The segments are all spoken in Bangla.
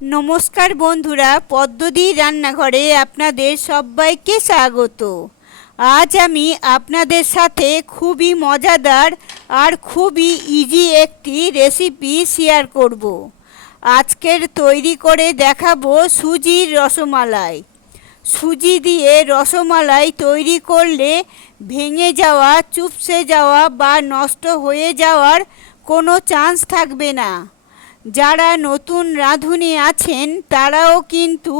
নমস্কার বন্ধুরা, পদ্মদি রান্নাঘরে আপনাদের সবাইকে স্বাগত। আজ আমি আপনাদের সাথে খুবই মজাদার আর খুবই ইজি একটি রেসিপি শেয়ার করব। আজকের তৈরি করে দেখাবো সুজির রসমালাই। সুজি দিয়ে রসমালাই তৈরি করলে ভেঙে যাওয়া, চুপসে যাওয়া বা নষ্ট হয়ে যাওয়ার কোনো চান্স থাকবে না। যারা নতুন রাঁধুনি আছেন তারাও কিন্তু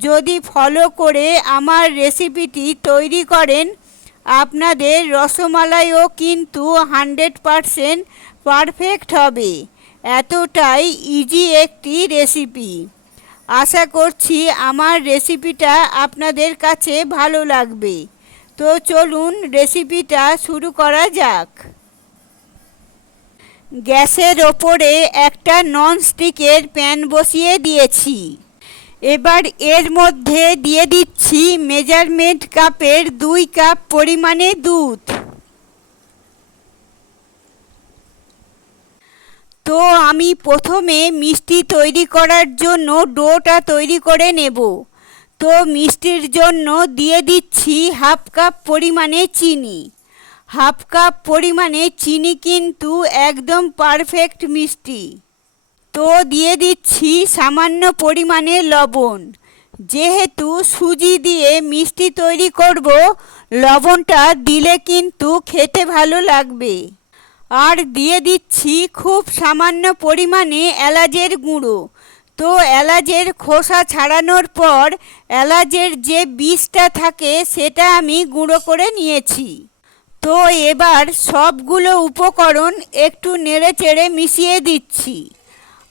যদি ফলো করে আমার রেসিপিটি তৈরি করেন, আপনাদের রসমালাইও কিন্তু 100% পারফেক্ট হবে। এতটাই ইজি একটি রেসিপি। আশা করছি আমার রেসিপিটা আপনাদের কাছে ভালো লাগবে। তো চলুন রেসিপিটা শুরু করা যাক। গ্যাসের ওপরে একটা ননস্টিকের প্যান বসিয়ে দিয়েছি। এবার এর মধ্যে দিয়ে দিচ্ছি মেজারমেন্ট কাপের 2 কাপ পরিমাণে দুধ। তো আমি প্রথমে মিষ্টি তৈরি করার জন্য ডোটা তৈরি করে নেব। তো মিষ্টির জন্য দিয়ে দিচ্ছি 1/2 কাপ পরিমাণে চিনি। 1/2 কাপ পরিমাণে চিনি কিন্তু একদম পারফেক্ট মিষ্টি। তো দিয়ে দিচ্ছি সামান্য পরিমাণে লবণ। যেহেতু সুজি দিয়ে মিষ্টি তৈরি করব, লবণটা দিলে কিন্তু খেতে ভালো লাগবে। আর দিয়ে দিচ্ছি খুব সামান্য পরিমাণে এলাচের গুঁড়ো। তো এলাচের খোসা ছাড়ানোর পর এলাচের যে বীজটা থাকে সেটা আমি গুঁড়ো করে নিয়েছি। তো এবার সবগুলো উপকরণ একটু নেড়েচেড়ে মিশিয়ে দিচ্ছি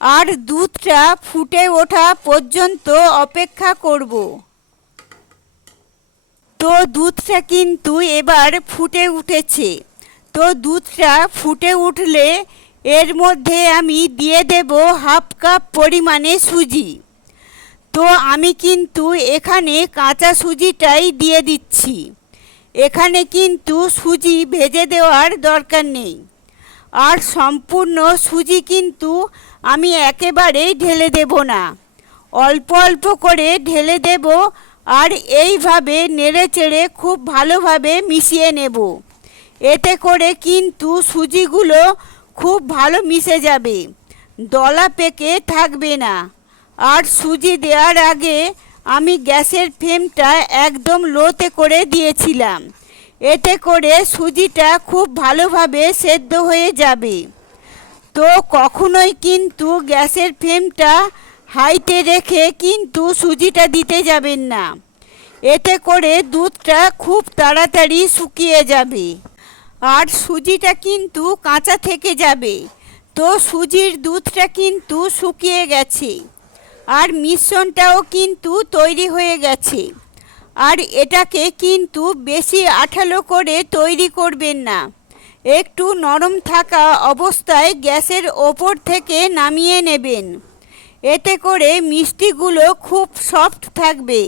আর দুধটা ফুটে ওঠা পর্যন্ত অপেক্ষা করব। তো দুধটা কিন্তু এবার ফুটে উঠেছে। তো দুধটা ফুটে উঠলে এর মধ্যে আমি দিয়ে দেব 1/2 কাপ পরিমাণে সুজি। তো আমি কিন্তু এখানে কাঁচা সুজিটাই দিয়ে দিচ্ছি। এখানে কিন্তু সুজি ভেজে দেওয়ার দরকার নেই। আর সম্পূর্ণ সুজি কিন্তু আমি একেবারেই ঢেলে দেব না, অল্প অল্প করে ঢেলে দেব। আর এইভাবে নেড়েচেড়ে খুব ভালোভাবে মিশিয়ে নেব। এতে করে কিন্তু সুজিগুলো খুব ভালো মিশে যাবে, দলা পেকে থাকবে না। আর সুজি দেওয়ার আগে আমি গ্যাসের ফ্লেমটা একদম লোতে করে দিয়েছিলাম। এতে করে সুজিটা খুব ভালোভাবে সেদ্ধ হয়ে যাবে। তো কখনোই কিন্তু গ্যাসের ফ্লেমটা হাইতে রেখে কিন্তু সুজিটা দিতে যাবেন না। এতে করে দুধটা খুব তাড়াতাড়ি শুকিয়ে যাবে আর সুজিটা কিন্তু কাঁচা থেকে যাবে। তো সুজির দুধটা কিন্তু শুকিয়ে গেছে আর মিশ্রণটাও কিন্তু তৈরি হয়ে গেছে। আর এটাকে কিন্তু বেশি আঠালো করে তৈরি করবেন না, একটু নরম থাকা অবস্থায় গ্যাসের ওপর থেকে নামিয়ে নেবেন। এতে করে মিষ্টিগুলো খুব সফট থাকবে।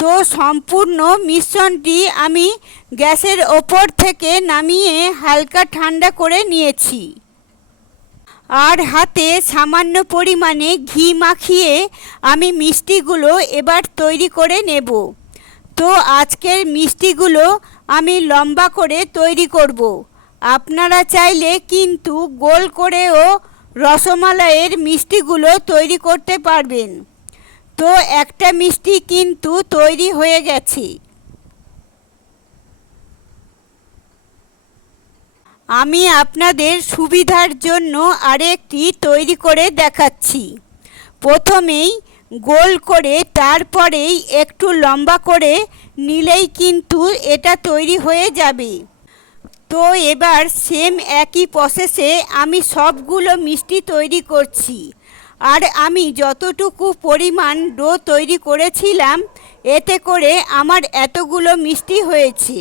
তো সম্পূর্ণ মিশ্রণটি আমি গ্যাসের ওপর থেকে নামিয়ে হালকা ঠান্ডা করে নিয়েছি। আর হাতে সামান্য পরিমাণে ঘি মাখিয়ে আমি মিষ্টিগুলো এবার তৈরি করে নেব। তো আজকের মিষ্টিগুলো আমি লম্বা করে তৈরি করব। আপনারা চাইলে কিন্তু গোল করেও রসমালাইয়ের মিষ্টিগুলো তৈরি করতে পারবেন। তো একটা মিষ্টি কিন্তু তৈরি হয়ে গেছে। আমি আপনাদের সুবিধার জন্য আরেকটি তৈরি করে দেখাচ্ছি। প্রথমেই গোল করে তারপরেই একটু লম্বা করে নিলেই কিন্তু এটা তৈরি হয়ে যাবে। তো এবার সেম একই প্রসেসে আমি সবগুলো মিষ্টি তৈরি করছি। আর আমি যতটুকু পরিমাণ ডো তৈরি করেছিলাম, এতে করে আমার এতগুলো মিষ্টি হয়েছে।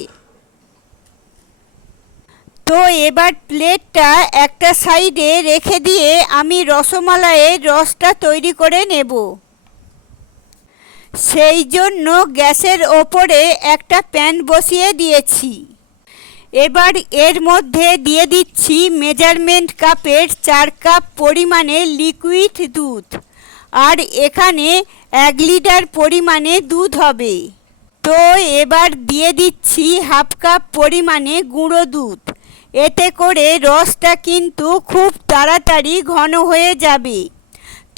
তো এবার প্লেটটা একটা সাইডে রেখে দিয়ে আমি রসমালাইয়ের রসটা তৈরি করে নেব। সেই জন্য গ্যাসের ওপরে একটা প্যান বসিয়ে দিয়েছি। এবার এর মধ্যে দিয়ে দিচ্ছি মেজারমেন্ট কাপের 4 কাপ পরিমাণে লিকুইড দুধ। আর এখানে 1 লিটার পরিমাণে দুধ হবে। তো এবার দিয়ে দিচ্ছি হাফ কাপ পরিমাণে গুঁড়ো দুধ। এতে করে রসটা কিন্তু খুব তাড়াতাড়ি ঘন হয়ে যাবে।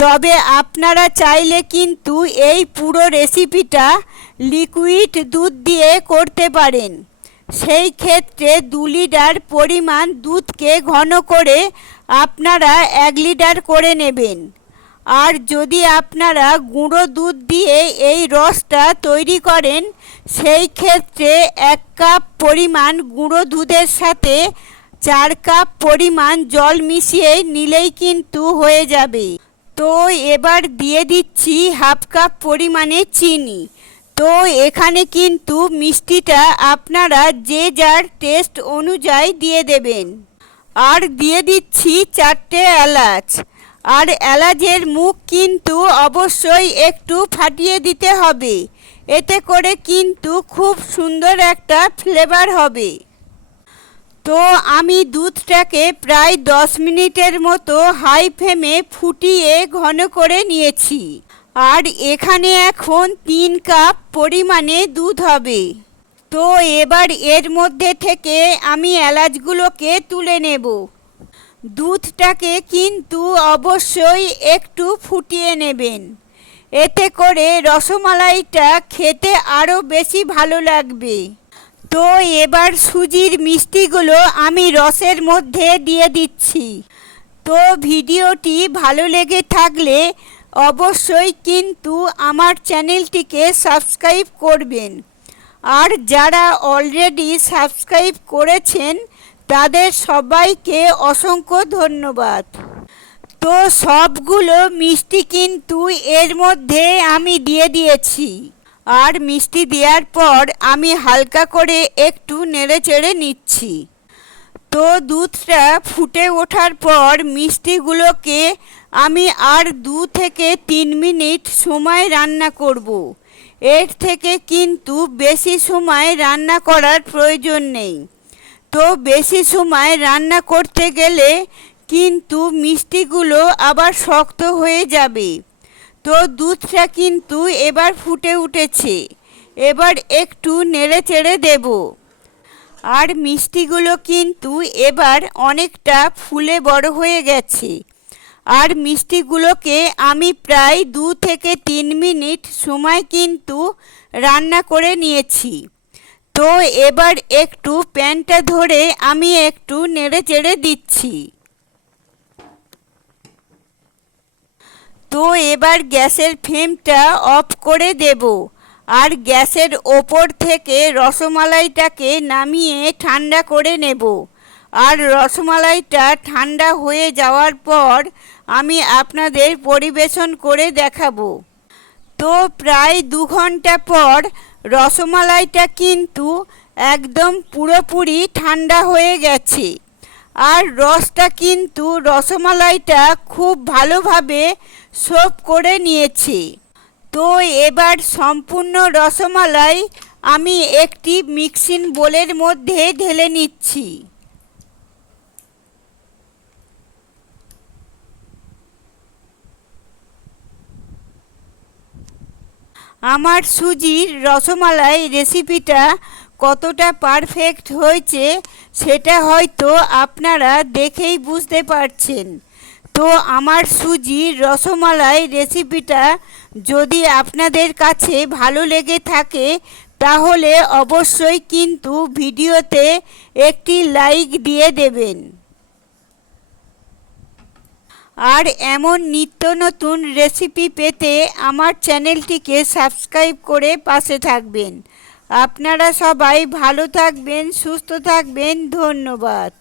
তবে আপনারা চাইলে কিন্তু এই পুরো রেসিপিটা লিকুইড দুধ দিয়ে করতে পারেন। সেই ক্ষেত্রে 2 লিটার পরিমাণ দুধকে ঘন করে আপনারা 1 লিটার করে নেবেন। আর যদি আপনারা গুঁড়ো দুধ দিয়ে এই রসটা তৈরি করেন, সেই ক্ষেত্রে 1 কাপ পরিমাণ গুঁড়ো দুধের সাথে 4 কাপ পরিমাণ জল মিশিয়ে নিলেই কিন্তু হয়ে যাবে। তো এবার দিয়ে দিচ্ছি হাফ কাপ পরিমাণে চিনি। তো এখানে কিন্তু মিষ্টিটা আপনারা যে যার টেস্ট অনুযায়ী দিয়ে দেবেন। আর দিয়ে দিচ্ছি 4টে এলাচ। আর এলাচের মুখ কিন্তু অবশ্যই একটু ফাটিয়ে দিতে হবে, এতে করে কিন্তু খুব সুন্দর একটা ফ্লেভার হবে। তো আমি দুধটাকে প্রায় 10 মিনিটের মতো হাই ফ্লেমে ফুটিয়ে ঘন করে নিয়েছি। আর এখানে এখন 3 কাপ পরিমাণে দুধ হবে। তো এবার এর মধ্যে থেকে আমি এলাচগুলোকে তুলে নেব। দুধটাকে কিন্তু অবশ্যই একটু ফুটিয়ে নেবেন, এতে করে রসমালাইটা খেতে আরও বেশি ভালো লাগবে। তো এবার সুজির মিষ্টিগুলো আমি রসের মধ্যে দিয়ে দিচ্ছি। তো ভিডিওটি ভালো লেগে থাকলে অবশ্যই কিন্তু আমার চ্যানেলটিকে সাবস্ক্রাইব করবেন। আর যারা অলরেডি সাবস্ক্রাইব করেছেন তাদের সবাইকে অসংখ্য ধন্যবাদ। তো সবগুলো মিষ্টি কিন্তু এর মধ্যে আমি দিয়ে দিয়েছি। আর মিষ্টি দেওয়ার পর আমি হালকা করে একটু নেড়েচেড়ে নিচ্ছি। তো দুধটা ফুটে ওঠার পর মিষ্টিগুলোকে আমি আর 2 থেকে 3 মিনিট সময় রান্না করব। এর থেকে কিন্তু বেশি সময় রান্না করার প্রয়োজন নেই। তো বেশি সময় রান্না করতে গেলে কিন্তু মিষ্টিগুলো আবার শক্ত হয়ে যাবে। তো দুধটা কিন্তু এবার ফুটে উঠেছে, এবার একটু নেড়েচেড়ে দেব। আর মিষ্টিগুলো কিন্তু এবার অনেকটা ফুলে বড় হয়ে গেছে। আর মিষ্টিগুলোকে আমি প্রায় 2 থেকে 3 মিনিট সময় কিন্তু রান্না করে নিয়েছি। তো এবার একটু প্যানটা ধরে আমি একটু নেড়েচেড়ে দিচ্ছি। তো এবার গ্যাসের ফ্লেমটা অফ করে দেব। আর গ্যাসের ওপর থেকে রসমালাইটাকে নামিয়ে ঠান্ডা করে নেব। আর রসমালাইটা ঠান্ডা হয়ে যাওয়ার পর আমি আপনাদের পরিবেশন করে দেখাবো। তো প্রায় 2 ঘন্টা পর রসমালাইটা কিন্তু একদম পুরোপুরি ঠান্ডা হয়ে গেছে। আর রসটা কিন্তু রসমালাইটা খুব ভালোভাবে সোক করে নিয়েছে। তো এবার সম্পূর্ণ রসমালাই আমি একটি মিক্সিং বোলের মধ্যে ঢেলে নিচ্ছি। আমার সুজির রসমালাই রেসিপিটা কতটা পারফেক্ট হয়েছে সেটা হয়তো আপনারা দেখেই বুঝতে পারছেন। তো আমার সুজির রসমালাই রেসিপিটা যদি আপনাদের কাছে ভালো লেগে থাকে তাহলে অবশ্যই কিন্তু ভিডিওতে একটি লাইক দিয়ে দেবেন। আর এমন নিত্য নতুন রেসিপি পেতে আমার চ্যানেলটিকে সাবস্ক্রাইব করে পাশে থাকবেন। আপনারা সবাই ভালো থাকবেন, সুস্থ থাকবেন। ধন্যবাদ।